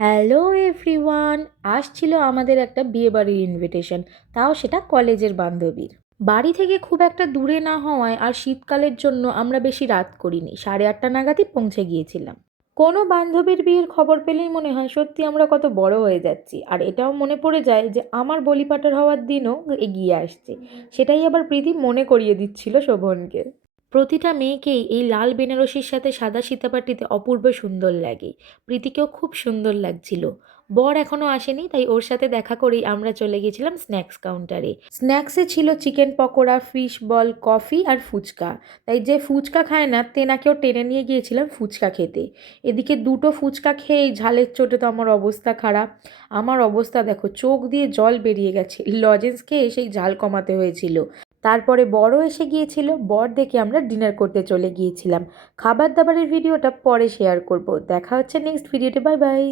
Hello everyone, আসছিল আমাদের একটা বিয়েবাড়ির ইনভিটেশন, তাও সেটা কলেজের বান্ধবীর। বাড়ি থেকে খুব একটা দূরে না হওয়ায় আর শীতকালের জন্য আমরা বেশি রাত করিনি, 8:30 নাগাদই পৌঁছে গিয়েছিলাম। কোনো বান্ধবীর বিয়ের খবর পেলেই মনে হয় সত্যি আমরা কত বড় হয়ে যাচ্ছি, আর এটাও মনে পড়ে যায় যে আমার বলিপাঠার হওয়ার দিনও এগিয়ে আসছে। সেটাই আবার প্রীতি মনে করিয়ে দিচ্ছিল শোভনকে। প্রতিটা মেয়েকেই এই লাল বেনারসির সাথে সাদা সীতাপাটিতে অপূর্ব সুন্দর লাগে। প্রীতিকেও খুব সুন্দর লাগছিল। বর এখনো আসেনি, তাই ওর সাথে দেখা করেই আমরা চলে গেছিলাম স্ন্যাক্স কাউন্টারে। স্ন্যাক্সে ছিল chicken pakora, fish ball, coffee আর ফুচকা। তাই যে ফুচকা খায় না তেনাকেও টেনে নিয়ে গিয়েছিলাম ফুচকা খেতে। এদিকে দুটো ফুচকা খেয়েই ঝালের চোটে তো আমার অবস্থা খারাপ। আমার অবস্থা দেখো, চোখ দিয়ে জল বেরিয়ে গেছে। লজেন্স খেয়ে সেই ঝাল কমাতে হয়েছিল। তারপরে বরও এসে গিয়েছিল, বর দেখে আমরা ডিনার করতে চলে গিয়েছিলাম। খাবার দাবারের ভিডিওটা পরে শেয়ার করব। দেখা হচ্ছে নেক্সট ভিডিওতে। Bye bye.